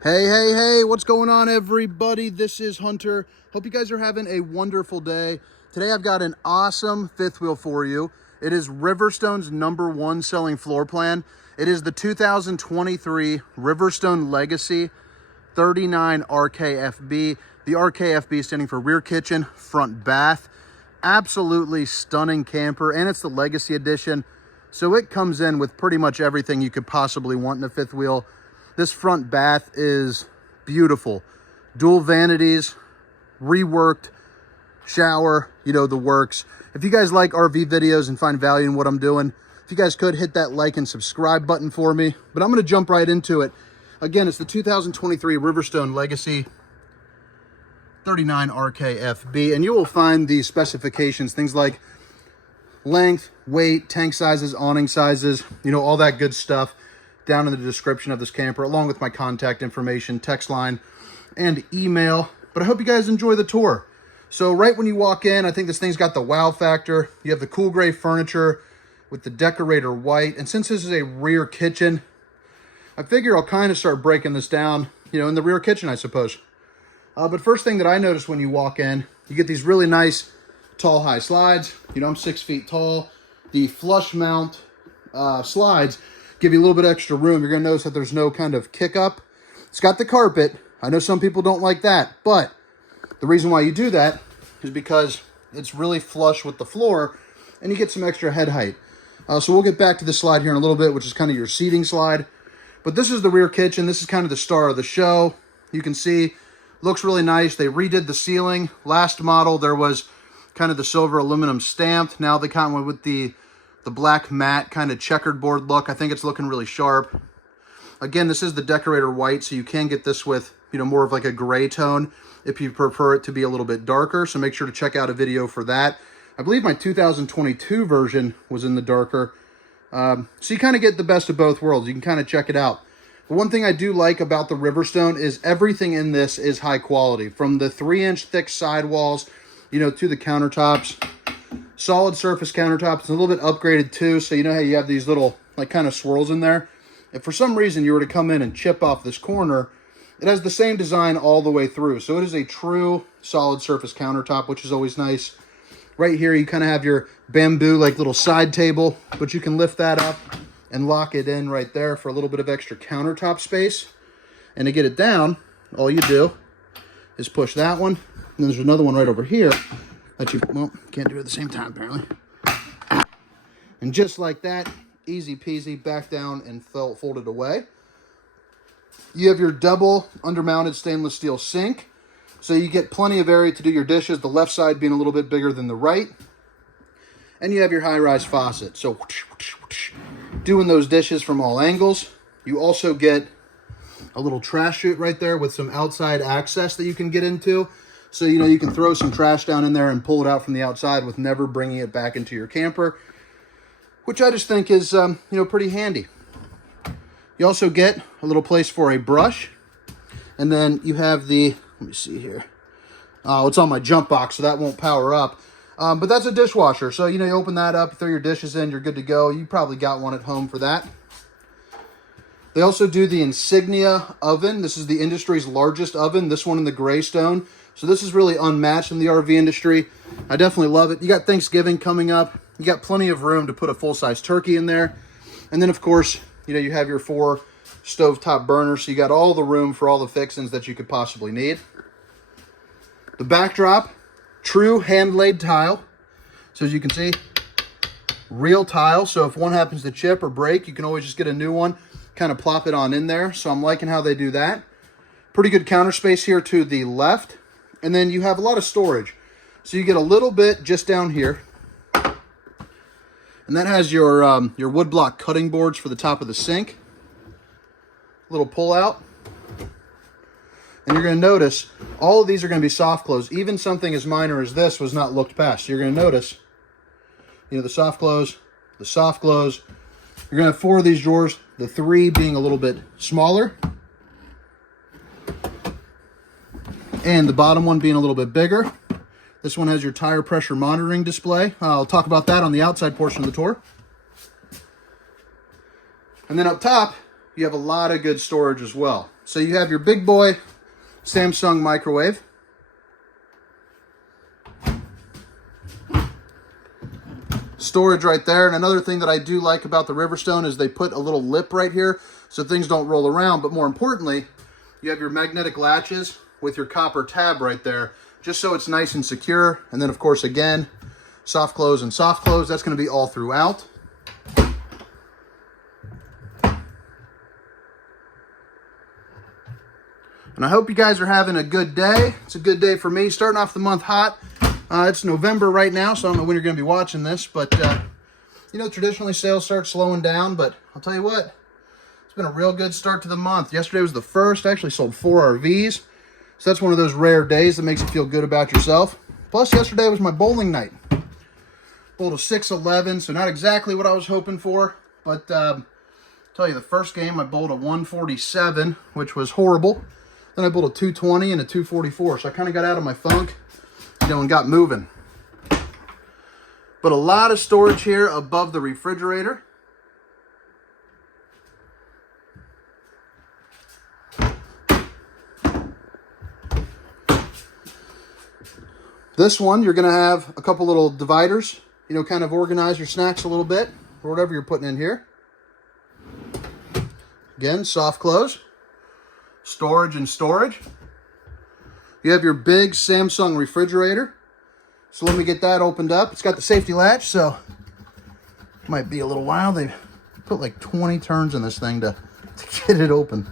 Hey, what's going on, everybody? This is Hunter. Hope you guys are having a wonderful day. Today I've got an awesome fifth wheel for you. It is Riverstone's #1 selling floor plan. It is the 2023 Riverstone Legacy 39 RKFB. The RKFB standing for rear kitchen, front bath. Absolutely stunning camper, and it's the Legacy edition. So it comes in with pretty much everything you could possibly want in a fifth wheel. This front bath is beautiful. Dual vanities, reworked, shower, the works. If you guys like RV videos and find value in what I'm doing, if you guys could hit that like and subscribe button for me. But I'm going to jump right into it. Again, it's the 2023 Riverstone Legacy 39 RKFB, and you will find the specifications, things like length, weight, tank sizes, awning sizes, all that good stuff down in the description of this camper, along with my contact information, text line, and email. But I hope you guys enjoy the tour. So right when you walk in, I think this thing's got the wow factor. You have the cool gray furniture with the decorator white. And since this is a rear kitchen, I figure I'll kind of start breaking this down, in the rear kitchen, I suppose. But first thing that I notice when you walk in, you get these really nice tall, high slides. I'm 6 feet tall. The flush mount slides give you a little bit extra room. You're going to notice that there's no kind of kick up. It's got the carpet. I know some people don't like that, but the reason why you do that is because it's really flush with the floor and you get some extra head height. So we'll get back to the slide here in a little bit, which is kind of your seating slide. But this is the rear kitchen. This is kind of the star of the show. You can see, looks really nice. They redid the ceiling. Last model, there was kind of the silver aluminum stamped. Now they kind of went with the black matte kind of checkered board look. I think it's looking really sharp. Again, this is the decorator white, so you can get this with, more of like a gray tone if you prefer it to be a little bit darker. So make sure to check out a video for that. I believe my 2022 version was in the darker. So you kind of get the best of both worlds. You can kind of check it out. But one thing I do like about the Riverstone is everything in this is high quality. From the 3-inch thick sidewalls, to the countertops. Solid surface countertops. It's a little bit upgraded too, so you know how you have these little kind of swirls in there. If for some reason you were to come in and chip off this corner, it has the same design all the way through. So it is a true solid surface countertop, which is always nice. Right here you kind of have your bamboo little side table, but you can lift that up and lock it in right there for a little bit of extra countertop space. And to get it down, all you do is push that one. And there's another one right over here that you, can't do it at the same time apparently. And just like that, easy peasy, back down and folded away. You have your double undermounted stainless steel sink. So you get plenty of area to do your dishes, the left side being a little bit bigger than the right. And you have your high-rise faucet. So doing those dishes from all angles. You also get a little trash chute right there with some outside access that you can get into. So, you can throw some trash down in there and pull it out from the outside with never bringing it back into your camper, which I just think is, pretty handy. You also get a little place for a brush. And then you have the, let me see here. Oh, it's on my jump box, so that won't power up. But that's a dishwasher. So, you open that up, throw your dishes in, you're good to go. You probably got one at home for that. They also do the Insignia oven. This is the industry's largest oven, this one in the gray stone. So this is really unmatched in the RV industry. I definitely love it. You got Thanksgiving coming up. You got plenty of room to put a full-size turkey in there. And then, of course, you have your 4 stovetop burners. So you got all the room for all the fixings that you could possibly need. The backdrop, true hand-laid tile. So as you can see, real tile. So if one happens to chip or break, you can always just get a new one, kind of plop it on in there. So I'm liking how they do that. Pretty good counter space here to the left. And then you have a lot of storage. So you get a little bit just down here. And that has your woodblock cutting boards for the top of the sink. Little pull out. And you're going to notice all of these are going to be soft close. Even something as minor as this was not looked past. So you're going to notice, the soft close, the soft close. You're going to have 4 of these drawers, the 3 being a little bit smaller. And the bottom one being a little bit bigger. This one has your tire pressure monitoring display. I'll talk about that on the outside portion of the tour. And then up top, you have a lot of good storage as well. So you have your big boy Samsung microwave. Storage right there. And another thing that I do like about the Riverstone is they put a little lip right here so things don't roll around. But more importantly, you have your magnetic latches with your copper tab right there, just so it's nice and secure. And then of course, again, soft close and soft close. That's going to be all throughout. And I hope you guys are having a good day. It's a good day for me. Starting off the month hot. It's November right now, so I don't know when you're going to be watching this. But, you know, traditionally sales start slowing down. But I'll tell you what, it's been a real good start to the month. Yesterday was the first. I actually sold 4 RVs. So that's one of those rare days that makes you feel good about yourself. Plus, yesterday was my bowling night. Bowled a 611, so not exactly what I was hoping for. But tell you, the first game I bowled a 147, which was horrible. Then I bowled a 220 and a 244, so I kind of got out of my funk, you know, and got moving. But a lot of storage here above the refrigerator. This one, you're going to have a couple little dividers, you know, kind of organize your snacks a little bit, or whatever you're putting in here. Again, soft close. Storage and storage. You have your big Samsung refrigerator. So let me get that opened up. It's got the safety latch, so it might be a little while. They put like 20 turns in this thing to get it open.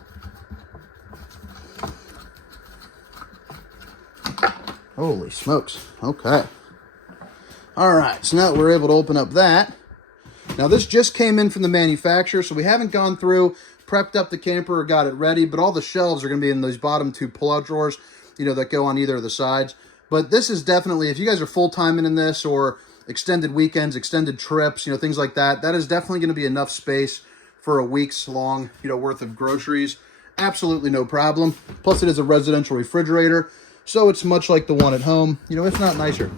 Holy smokes. Okay. All right, so now we're able to open up that. Now this just came in from the manufacturer, so we haven't gone through, prepped up the camper or got it ready, but all the shelves are going to be in those bottom 2 pull-out drawers, you know, that go on either of the sides. But this is definitely, if you guys are full-time in this, or extended weekends, extended trips, you know, things like that, that is definitely going to be enough space for a week's long, you know, worth of groceries. Absolutely no problem. Plus it is a residential refrigerator, so it's much like the one at home, you know, if not nicer.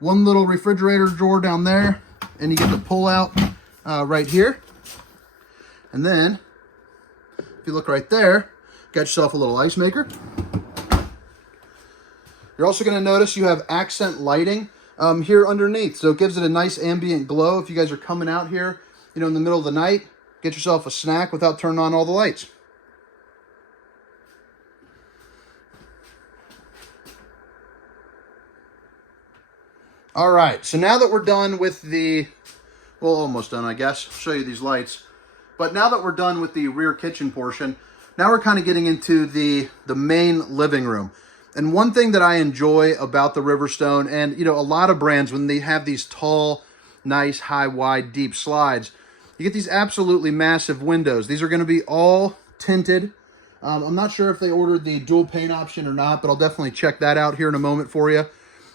One little refrigerator drawer down there, and you get the pull-out right here. And then, if you look right there, got yourself a little ice maker. You're also going to notice you have accent lighting here underneath. So it gives it a nice ambient glow. If you guys are coming out here, you know, in the middle of the night, get yourself a snack without turning on all the lights. All right, so now that we're done with the, well, almost done, I guess. I'll show you these lights. But now that we're done with the rear kitchen portion, now we're kind of getting into the main living room. And one thing that I enjoy about the Riverstone, and, you know, a lot of brands, when they have these tall, nice, high, wide, deep slides, you get these absolutely massive windows. These are going to be all tinted. I'm not sure if they ordered the dual paint option or not, but I'll definitely check that out here in a moment for you.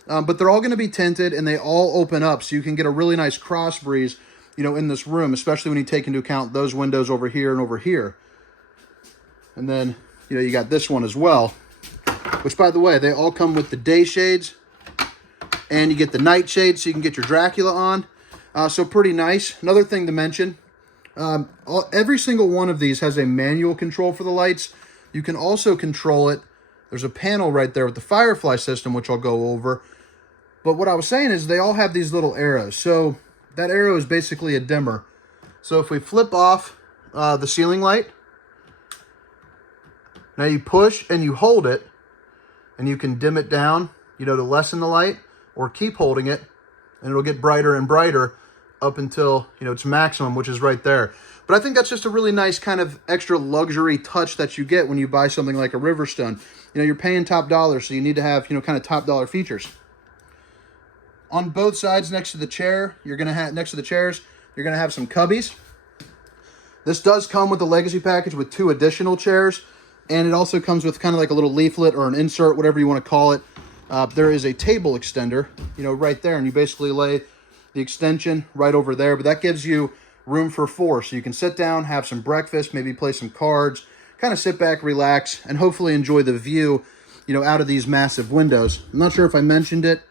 But they're all going to be tinted, and they all open up, so you can get a really nice cross breeze, you know, in this room, especially when you take into account those windows over here and over here. And then, you know, you got this one as well, which, by the way, they all come with the day shades, and you get the night shades, so you can get your Dracula on. So pretty nice. Another thing to mention, every single one of these has a manual control for the lights. You can also control it. There's a panel right there with the Firefly system, which I'll go over. But what I was saying is they all have these little arrows. So that arrow is basically a dimmer. So if we flip off the ceiling light, now you push and you hold it, and you can dim it down, you know, to lessen the light, or keep holding it, and it'll get brighter and brighter up until, you know, its maximum, which is right there. But I think that's just a really nice kind of extra luxury touch that you get when you buy something like a Riverstone. You know, you're paying top dollar, so you need to have, you know, kind of top dollar features. On both sides next to the chair, you're going to have, next to the chairs, you're going to have some cubbies. This does come with the Legacy package with 2 additional chairs, and it also comes with kind of like a little leaflet or an insert, whatever you want to call it. There is a table extender, you know, right there, and you basically lay the extension right over there, but that gives you room for 4, so you can sit down, have some breakfast, maybe play some cards, kind of sit back, relax, and hopefully enjoy the view, you know, out of these massive windows. I'm not sure if I mentioned it.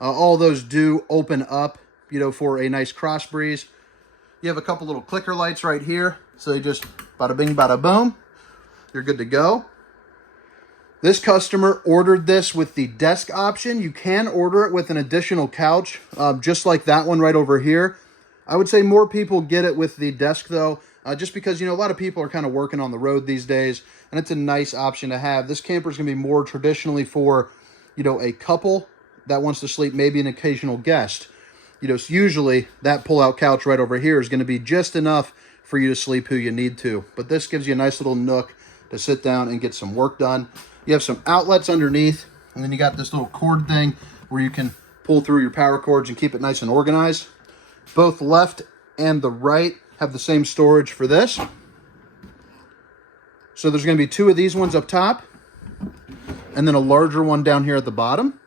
All those do open up, you know, for a nice cross breeze. You have a couple little clicker lights right here. So you just bada bing, bada boom. You're good to go. This customer ordered this with the desk option. You can order it with an additional couch, just like that one right over here. I would say more people get it with the desk though, just because, you know, a lot of people are kind of working on the road these days, and it's a nice option to have. This camper is going to be more traditionally for, you know, a couple that wants to sleep, maybe an occasional guest. You know, so usually that pull-out couch right over here is going to be just enough for you to sleep who you need to. But this gives you a nice little nook to sit down and get some work done. You have some outlets underneath, and then you got this little cord thing where you can pull through your power cords and keep it nice and organized. Both left and the right have the same storage for this. So there's going to be two of these ones up top, and then a larger one down here at the bottom.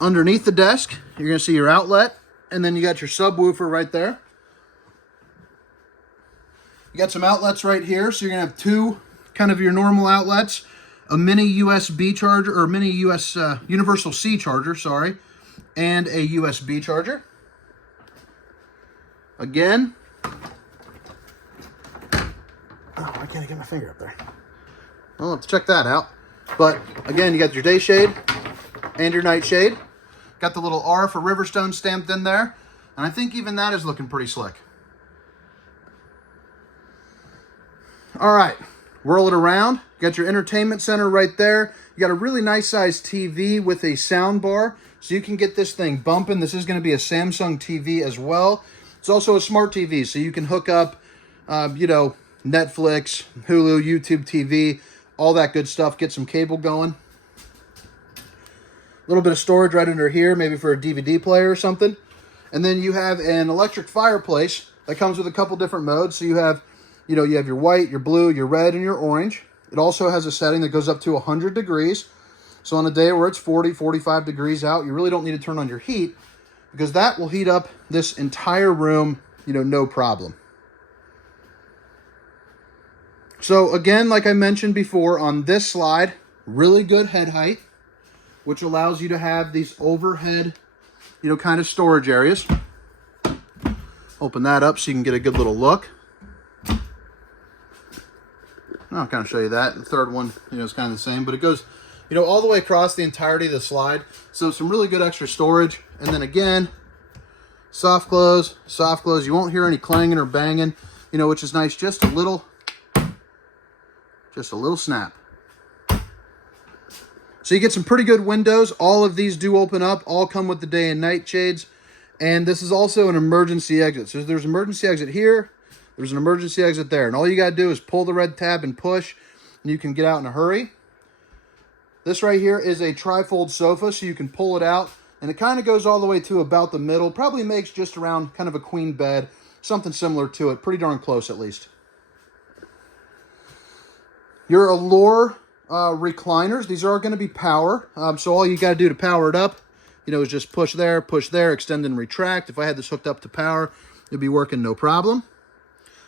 Underneath the desk, you're going to see your outlet, and then you got your subwoofer right there. You got some outlets right here, so you're going to have two kind of your normal outlets, a mini USB charger, or mini universal C charger, sorry, and a USB charger. Again, oh, I can't get my finger up there. I'll have to check that out. But again, you got your day shade and your night shade. Got the little R for Riverstone stamped in there, and I think even that is looking pretty slick. All right. Whirl it around. You got your entertainment center right there. You got a really nice sized TV with a sound bar, so you can get this thing bumping. This is going to be a Samsung TV as well. It's also a smart TV, so you can hook up, you know, Netflix, Hulu, YouTube TV, all that good stuff. Get some cable going. A little bit of storage right under here, maybe for a DVD player or something. And then you have an electric fireplace that comes with a couple different modes. So you have, you know, you have your white, your blue, your red, and your orange. It also has a setting that goes up to 100 degrees. So on a day where it's 40, 45 degrees out, you really don't need to turn on your heat, because that will heat up this entire room, you know, no problem. So again, like I mentioned before, on this slide, really good head height, which allows you to have these overhead, you know, kind of storage areas. Open that up so you can get a good little look. I'll kind of show you that. The third one, you know, is kind of the same, but it goes, you know, all the way across the entirety of the slide. So some really good extra storage. And then again, soft close, soft close. You won't hear any clanging or banging, you know, which is nice. Just a little snap. So you get some pretty good windows. All of these do open up. All come with the day and night shades. And this is also an emergency exit. So there's an emergency exit here. There's an emergency exit there. And all you got to do is pull the red tab and push, and you can get out in a hurry. This right here is a trifold sofa, so you can pull it out. And it kind of goes all the way to about the middle. Probably makes just around kind of a queen bed. Something similar to it. Pretty darn close, at least. Your Allure recliners. These are going to be power. So all you got to do to power it up, you know, is just push there, extend and retract. If I had this hooked up to power, it'd be working no problem.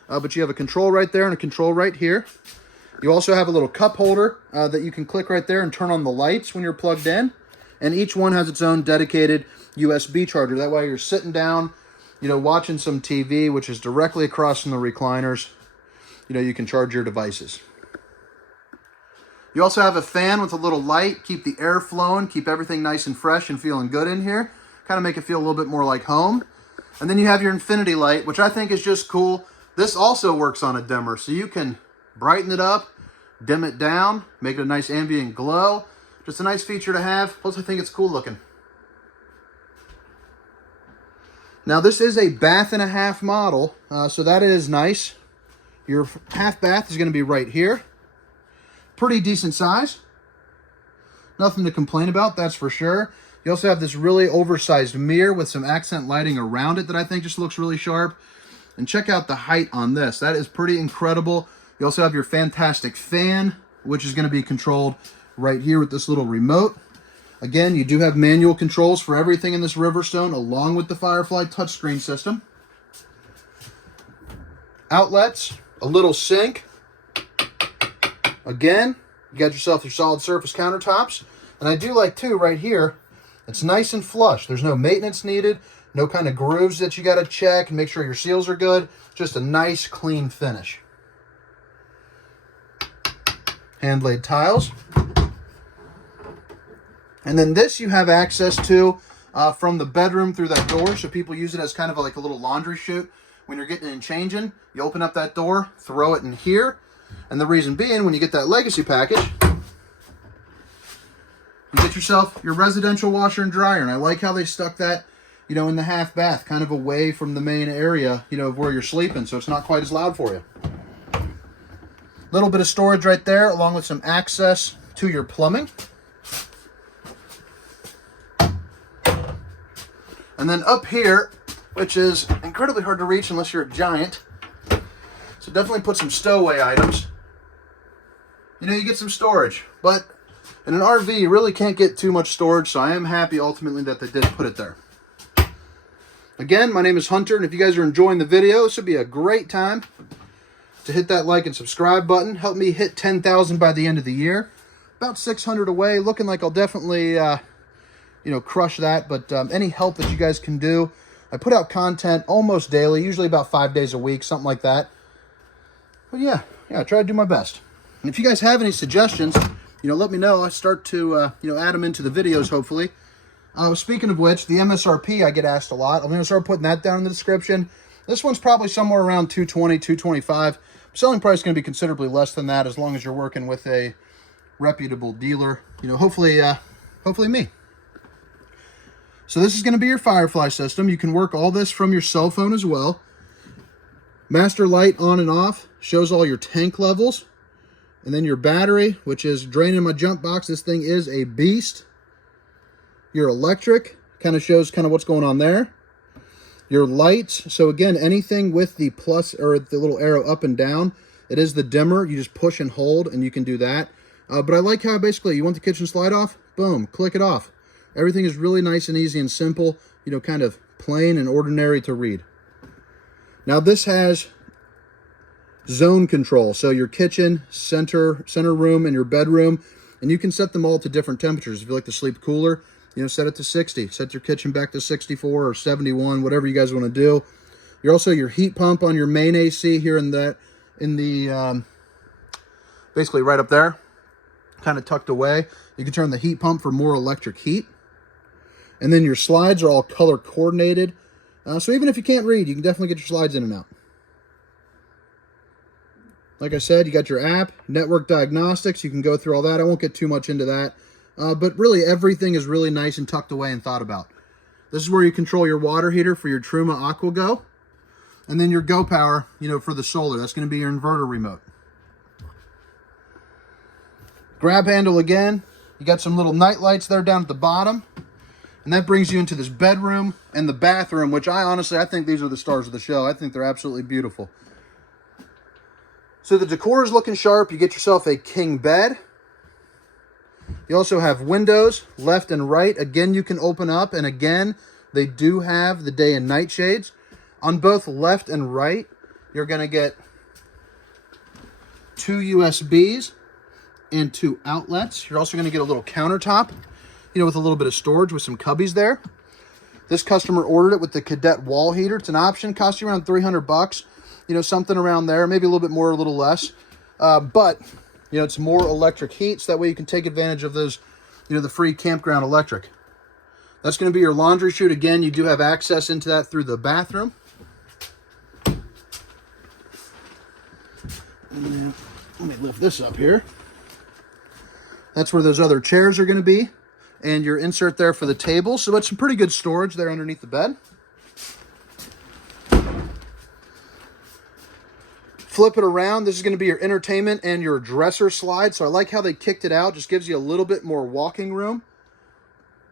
But you have a control right there and a control right here. You also have a little cup holder that you can click right there and turn on the lights when you're plugged in. And each one has its own dedicated USB charger. That way you're sitting down, you know, watching some TV, which is directly across from the recliners. You know, you can charge your devices. You also have a fan with a little light. Keep the air flowing, keep everything nice and fresh and feeling good in here. Kind of make it feel a little bit more like home. And then you have your infinity light, which I think is just cool. This also works on a dimmer, so you can brighten it up, dim it down, make it a nice ambient glow. Just a nice feature to have. Plus, I think it's cool looking. Now, this is a bath and a half model, so that is nice. Your half bath is going to be right here. Pretty decent size. Nothing to complain about, that's for sure. You also have this really oversized mirror with some accent lighting around it that I think just looks really sharp. And check out the height on this. That is pretty incredible. You also have your fantastic fan, which is going to be controlled right here with this little remote. Again, you do have manual controls for everything in this Riverstone, along with the Firefly touchscreen system. Outlets, a little sink. Again, you got yourself your solid surface countertops. And I do like, too, right here, it's nice and flush. There's no maintenance needed, No kind of grooves that you got to check and make sure your seals are good. Just a nice, clean finish. Hand-laid tiles. And then this you have access to from the bedroom through that door. So people use it as kind of like a little laundry chute. When you're getting in and changing, you open up that door, throw it in here. And the reason being, when you get that legacy package, you get yourself your residential washer and dryer. And I like how they stuck that, you know, in the half bath, kind of away from the main area, you know, of where you're sleeping. So it's not quite as loud for you. Little bit of storage right there, along with some access to your plumbing. And then up here, which is incredibly hard to reach unless you're a giant, so definitely put some stowaway items. You know, you get some storage, but in an RV, you really can't get too much storage, so I am happy ultimately that they did put it there. Again, my name is Hunter, and if you guys are enjoying the video, this would be a great time to hit that like and subscribe button. Help me hit 10,000 by the end of the year. About 600 away, looking like I'll definitely, you know, crush that, but any help that you guys can do. I put out content almost daily, usually about 5 days a week, something like that. But yeah, I try to do my best. And if you guys have any suggestions, you know, let me know. I start to, you know, add them into the videos, hopefully. Speaking of which, the MSRP I get asked a lot. I'm going to start putting that down in the description. This one's probably somewhere around $220, $225. Selling price is going to be considerably less than that as long as you're working with a reputable dealer. You know, hopefully me. So this is going to be your Firefly system. You can work all this from your cell phone as well. Master light on and off shows all your tank levels. And then your battery, which is draining my jump box. This thing is a beast. Your electric kind of shows kind of what's going on there. Your lights. So again, anything with the plus or the little arrow up and down, it is the dimmer. You just push and hold and you can do that. But I like how basically you want the kitchen slide off, boom, click it off. Everything is really nice and easy and simple, you know, kind of plain and ordinary to read. Now this has zone control. So your kitchen, center room, and your bedroom, and you can set them all to different temperatures. If you like to sleep cooler, you know, set it to 60. Set your kitchen back to 64 or 71, whatever you guys want to do. You're also your heat pump on your main AC here in the basically right up there, kind of tucked away. You can turn the heat pump for more electric heat. And then your slides are all color coordinated. So even if you can't read, you can definitely get your slides in and out. Like I said, you got your app, network diagnostics. You can go through all that. I won't get too much into that. But really, everything is really nice and tucked away and thought about. This is where you control your water heater for your Truma AquaGo. And then your Go Power, you know, for the solar. That's going to be your inverter remote. Grab handle again. You got some little night lights there down at the bottom. And that brings you into this bedroom and the bathroom, which I think these are the stars of the show. I think they're absolutely beautiful. So the decor is looking sharp. You get yourself a king bed. You also have windows left and right. Again, you can open up. And again, they do have the day and night shades. On both left and right, you're going to get 2 USBs and 2 outlets. You're also going to get a little countertop, you know, with a little bit of storage with some cubbies there. This customer ordered it with the Cadet wall heater. It's an option. Costs you around $300. You know, something around there. Maybe a little bit more, a little less. But, you know, it's more electric heat. So that way you can take advantage of those, you know, the free campground electric. That's going to be your laundry chute. Again, you do have access into that through the bathroom. And let me lift this up here. That's where those other chairs are going to be. And your insert there for the table. So it's some pretty good storage there underneath the bed. Flip it around. This is going to be your entertainment and your dresser slide. So I like how they kicked it out. Just gives you a little bit more walking room.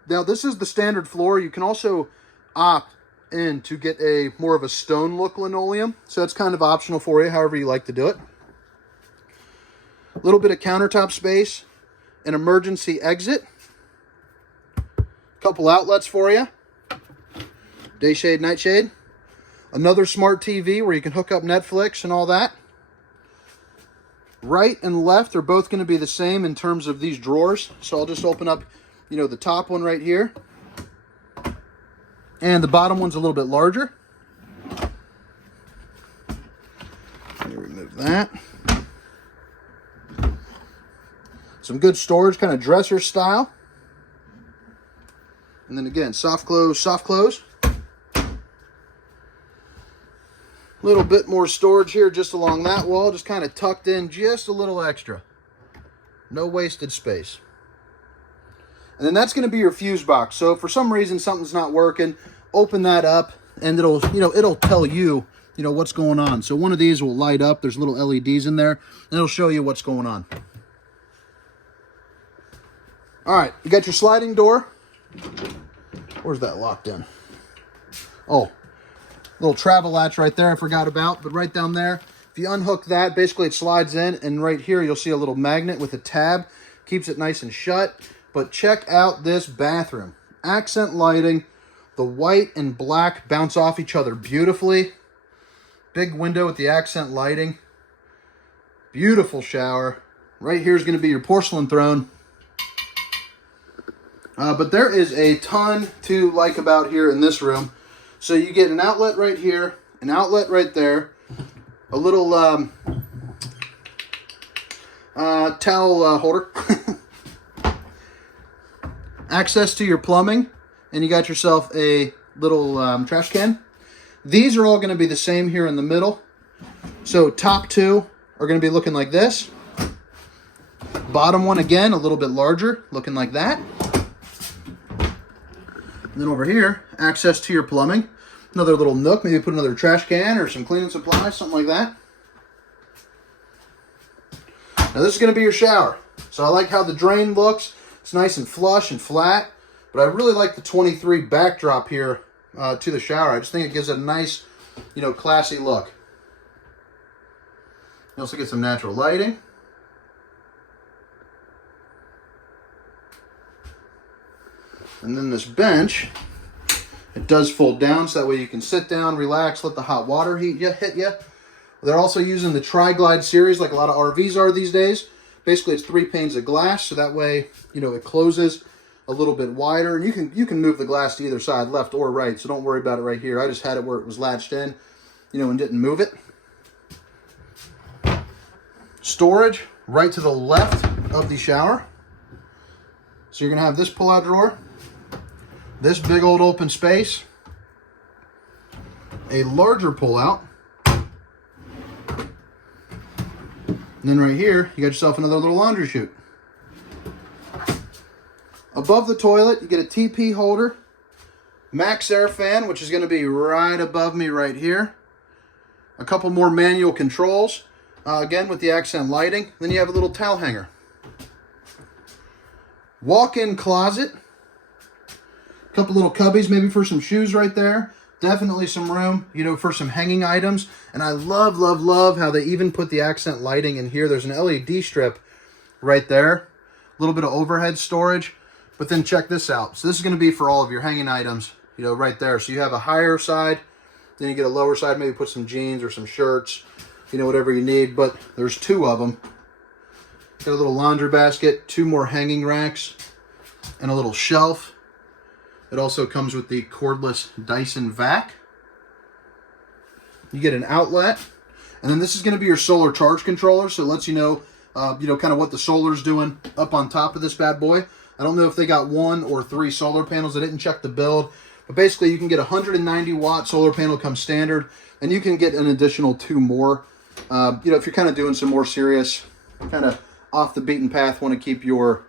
Now this is the standard floor. You can also opt in to get a more of a stone look linoleum. So it's kind of optional for you, however you like to do it. A little bit of countertop space. An emergency exit. Couple outlets for you. Day shade, night shade. Another smart TV where you can hook up Netflix and all that. Right and left are both going to be the same in terms of these drawers. So I'll just open up, you know, the top one right here. And the bottom one's a little bit larger. Let me remove that. Some good storage, kind of dresser style. And then again, soft close, soft close. A little bit more storage here just along that wall, just kind of tucked in just a little extra. No wasted space. And then that's going to be your fuse box. So if for some reason something's not working, open that up and it'll tell you, what's going on. So one of these will light up. There's little LEDs in there and it'll show you what's going on. All right, you got your sliding door. Where's that locked in? Oh, little travel latch right there I forgot about, but right down there, if you unhook that, basically it slides in, and right here you'll see a little magnet with a tab. Keeps it nice and shut. But check out this bathroom. Accent lighting. The white and black bounce off each other beautifully. Big window with the accent lighting. Beautiful shower. Right here is going to be your porcelain throne. But there is a ton to like about here in this room. So you get an outlet right here, an outlet right there, a little towel holder, access to your plumbing, and you got yourself a little trash can. These are all going to be the same here in the middle. So top two are going to be looking like this. Bottom one, again, a little bit larger, looking like that. And then over here, access to your plumbing. Another little nook, maybe put another trash can or some cleaning supplies, something like that. Now this is going to be your shower. So I like how the drain looks. It's nice and flush and flat. But I really like the 23 backdrop here to the shower. I just think it gives it a nice, classy look. You also get some natural lighting. And then this bench, it does fold down so that way you can sit down, relax, let the hot water hit you. They're also using the Tri-Glide series like a lot of RVs are these days. Basically, it's 3 panes of glass, so that way, it closes a little bit wider. And you can move the glass to either side, left or right, so don't worry about it right here. I just had it where it was latched in, and didn't move it. Storage right to the left of the shower. So you're going to have this pull-out drawer. This big old open space, a larger pull-out, and then right here, you got yourself another little laundry chute. Above the toilet, you get a TP holder, max air fan, which is going to be right above me right here. A couple more manual controls, again with the accent lighting. Then you have a little towel hanger. Walk-in closet. Couple little cubbies, maybe for some shoes right there. Definitely some room, for some hanging items. And I love, love, love how they even put the accent lighting in here. There's an LED strip right there. A little bit of overhead storage. But then check this out. So this is going to be for all of your hanging items, right there. So you have a higher side, then you get a lower side, maybe put some jeans or some shirts, whatever you need. But there's 2 of them. Got a little laundry basket, 2 more hanging racks, and a little shelf. It also comes with the cordless Dyson vac. You get an outlet. And then this is going to be your solar charge controller. So it lets you know, kind of what the solar's doing up on top of this bad boy. I don't know if they got 1 or 3 solar panels. I didn't check the build. But basically, you can get a 190-watt solar panel come standard. And you can get an additional 2 more. If you're kind of doing some more serious, kind of off the beaten path, want to keep your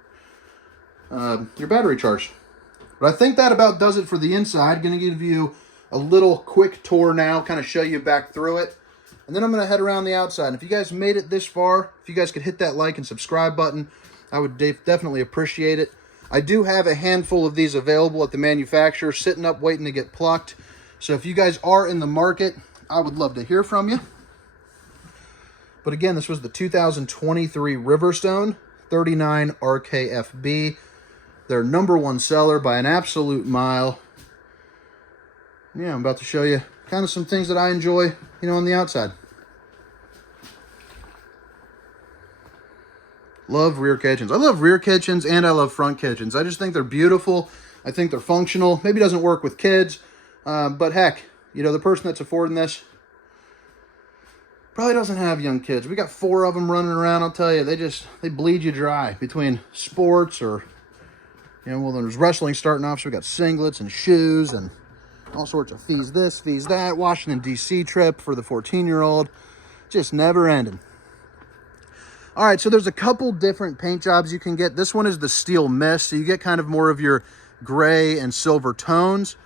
battery charged. But I think that about does it for the inside. Going to give you a little quick tour now, kind of show you back through it. And then I'm going to head around the outside. And if you guys made it this far, if you guys could hit that like and subscribe button, I would definitely appreciate it. I do have a handful of these available at the manufacturer, sitting up waiting to get plucked. So if you guys are in the market, I would love to hear from you. But again, this was the 2023 Riverstone 39 RKFB. Their #1 seller by an absolute mile. Yeah, I'm about to show you kind of some things that I enjoy, on the outside. Love rear kitchens. I love rear kitchens and I love front kitchens. I just think they're beautiful. I think they're functional. Maybe it doesn't work with kids, But heck, you know, the person that's affording this probably doesn't have young kids. We got 4 of them running around. I'll tell you, they bleed you dry between sports or, you know, well, there's wrestling starting off, so we got singlets and shoes and all sorts of fees this, fees that. Washington, D.C. trip for the 14-year-old. Just never ending. All right, so there's a couple different paint jobs you can get. This one is the steel mist, so you get kind of more of your gray and silver tones.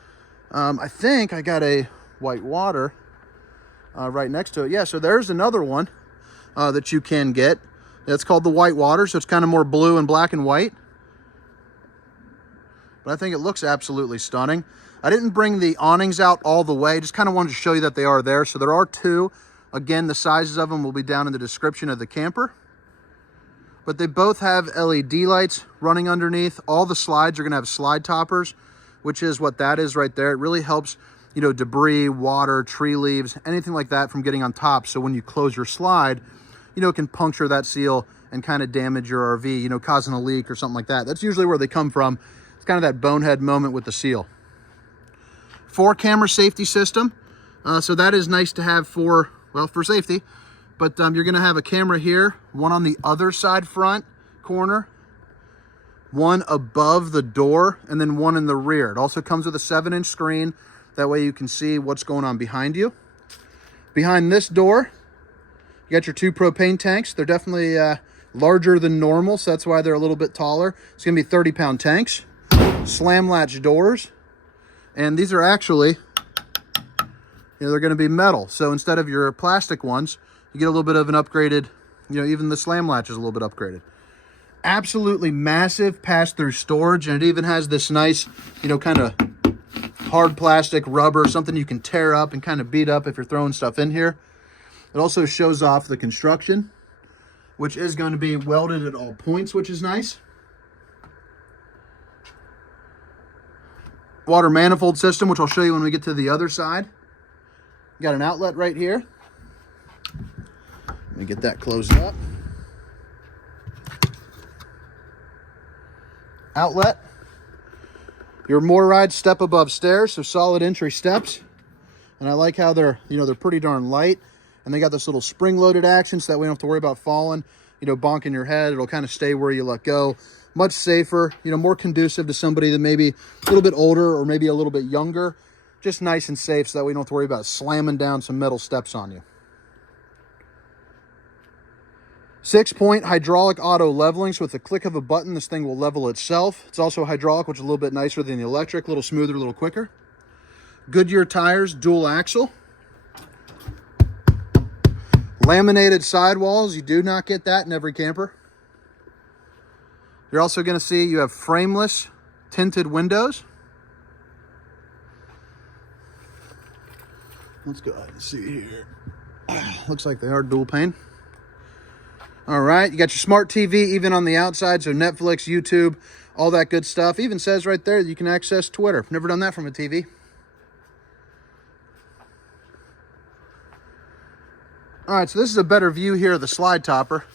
I think I got a white water right next to it. Yeah, so there's another one that you can get. That's called the white water, so it's kind of more blue and black and white. But I think it looks absolutely stunning. I didn't bring the awnings out all the way, just kind of wanted to show you that they are there. So there are 2. Again, the sizes of them will be down in the description of the camper. But they both have LED lights running underneath. All the slides are going to have slide toppers, which is what that is right there. It really helps, you know, debris, water, tree leaves, anything like that from getting on top. So when you close your slide, you know, it can puncture that seal and kind of damage your RV, you know, causing a leak or something like that. That's usually where they come from. It's kind of that bonehead moment with the seal. 4-camera safety system. So that is nice to have for safety. But you're going to have a camera here, one on the other side front corner, one above the door, and then one in the rear. It also comes with a 7-inch screen. That way you can see what's going on behind you. Behind this door, you got your 2 propane tanks. They're definitely larger than normal, so that's why they're a little bit taller. It's going to be 30-pound tanks. Slam latch doors. And these are actually, you know, they're going to be metal. So instead of your plastic ones, you get a little bit of an upgraded, you know, even the slam latch is a little bit upgraded. Absolutely massive pass-through storage, and it even has this nice, you know, kind of hard plastic rubber, something you can tear up and kind of beat up if you're throwing stuff in here. It also shows off the construction, which is going to be welded at all points, which is nice. Water manifold system, which I'll show you when we get to the other side. You got an outlet right here. Let me get that closed up. Outlet. Your more ride step above stairs, so solid entry steps. And I like how they're, you know, they're pretty darn light. And they got this little spring-loaded action, so that way you don't have to worry about falling, you know, bonking your head. It'll kind of stay where you let go. Much safer, you know, more conducive to somebody that maybe a little bit older or maybe a little bit younger. Just nice and safe, so that way you don't have to worry about slamming down some metal steps on you. 6-point hydraulic auto leveling, so with the click of a button, this thing will level itself. It's also hydraulic, which is a little bit nicer than the electric, a little smoother, a little quicker. Goodyear tires, dual axle. Laminated sidewalls, you do not get that in every camper. You're also going to see you have frameless tinted windows. Let's go ahead and see here. Looks like they are dual pane. All right, you got your smart TV even on the outside, so Netflix, YouTube, all that good stuff. Even says right there that you can access Twitter. Never done that from a TV. All right, so this is a better view here of the slide topper.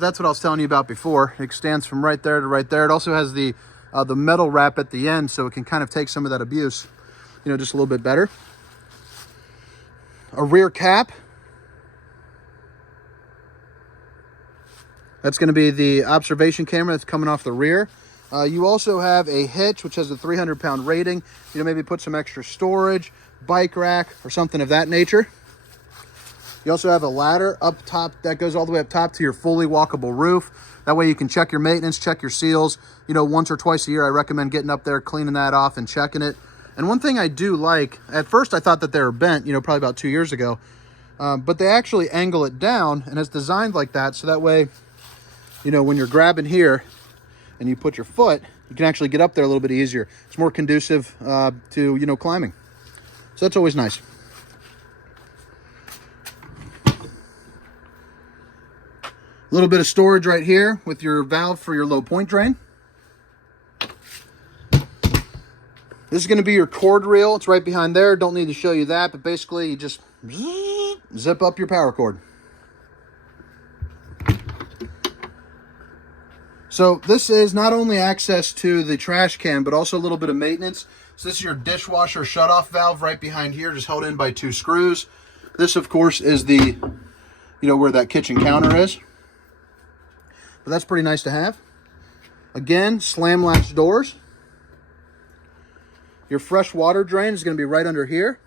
That's what I was telling you about before. It extends from right there to right there. It also has the metal wrap at the end, so it can kind of take some of that abuse, you know, just a little bit better. A rear cap. That's going to be the observation camera that's coming off the rear. You also have a hitch, which has a 300-pound rating. You know, maybe put some extra storage, bike rack, or something of that nature. You also have a ladder up top that goes all the way up top to your fully walkable roof. That way you can check your maintenance, check your seals. You know, once or twice a year, I recommend getting up there, cleaning that off and checking it. And one thing I do like, at first I thought that they were bent, you know, probably about 2 years ago. But they actually angle it down, and it's designed like that. So that way, you know, when you're grabbing here and you put your foot, you can actually get up there a little bit easier. It's more conducive to, you know, climbing. So that's always nice. A little bit of storage right here with your valve for your low point drain. This is going to be your cord reel. It's right behind there. Don't need to show you that, but basically you just zip up your power cord. So this is not only access to the trash can, but also a little bit of maintenance. So this is your dishwasher shutoff valve right behind here, just held in by 2 screws. This, of course, is the, where that kitchen counter is. But that's pretty nice to have. Again, slam latch doors. Your fresh water drain is going to be right under here.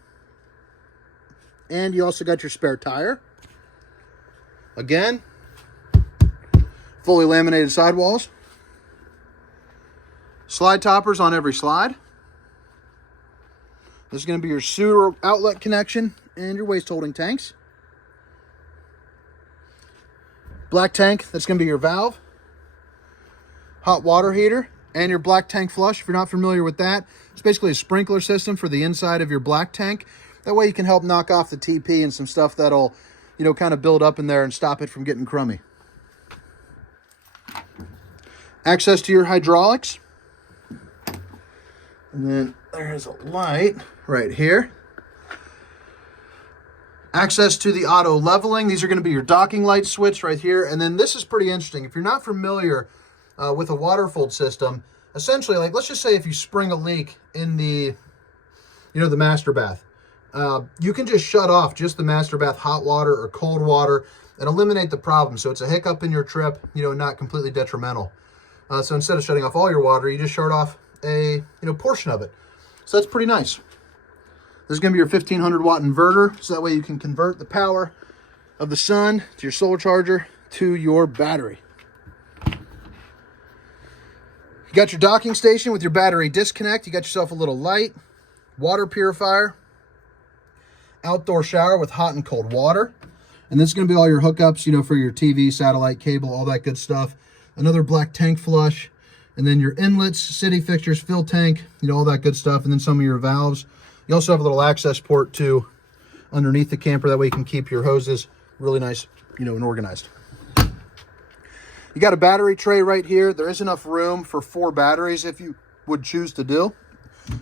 And you also got your spare tire. Again, fully laminated sidewalls. Slide toppers on every slide. This is going to be your sewer outlet connection and your waste holding tanks. Black tank, that's going to be your valve. Hot water heater and your black tank flush. If you're not familiar with that, it's basically a sprinkler system for the inside of your black tank. That way you can help knock off the TP and some stuff that'll, kind of build up in there and stop it from getting crummy. Access to your hydraulics. And then there's a light right here. Access to the auto leveling. These are going to be your docking light switch right here. And then this is pretty interesting. If you're not familiar with a water fold system, essentially, like let's just say if you spring a leak in the, the master bath, you can just shut off just the master bath hot water or cold water and eliminate the problem. So it's a hiccup in your trip, not completely detrimental. So instead of shutting off all your water, you just shut off a portion of it. So that's pretty nice. This is going to be your 1500 watt inverter, so that way you can convert the power of the sun to your solar charger to your battery. You got your docking station with your battery disconnect. You got yourself a little light, water purifier, outdoor shower with hot and cold water. And this is going to be all your hookups, for your TV, satellite, cable, all that good stuff. Another black tank flush, and then your inlets, city fixtures, fill tank, all that good stuff, and then some of your valves. You also have a little access port too underneath the camper. That way you can keep your hoses really nice, and organized. You got a battery tray right here. There is enough room for 4 batteries if you would choose to do.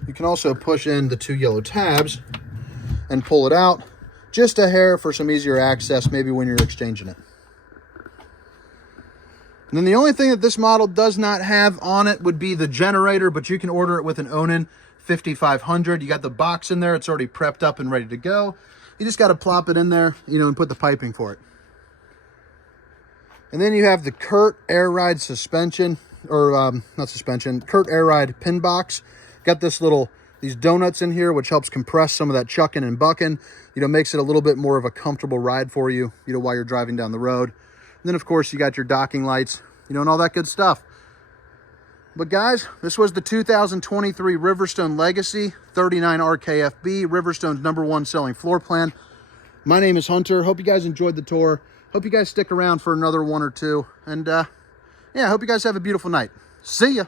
You can also push in the 2 yellow tabs and pull it out just a hair for some easier access, maybe when you're exchanging it. And then the only thing that this model does not have on it would be the generator, but you can order it with an Awning 5500. You got the box in there. It's already prepped up and ready to go. You just got to plop it in there, and put the piping for it. And then you have the Curt Air Ride suspension, or not suspension, Curt Air Ride pin box. Got these donuts in here, which helps compress some of that chucking and bucking. Makes it a little bit more of a comfortable ride for you, while you're driving down the road. And then, of course, you got your docking lights, and all that good stuff. But guys, this was the 2023 Riverstone Legacy 39 RKFB, Riverstone's #1 selling floor plan. My name is Hunter. Hope you guys enjoyed the tour. Hope you guys stick around for another 1 or 2. And yeah, I hope you guys have a beautiful night. See ya.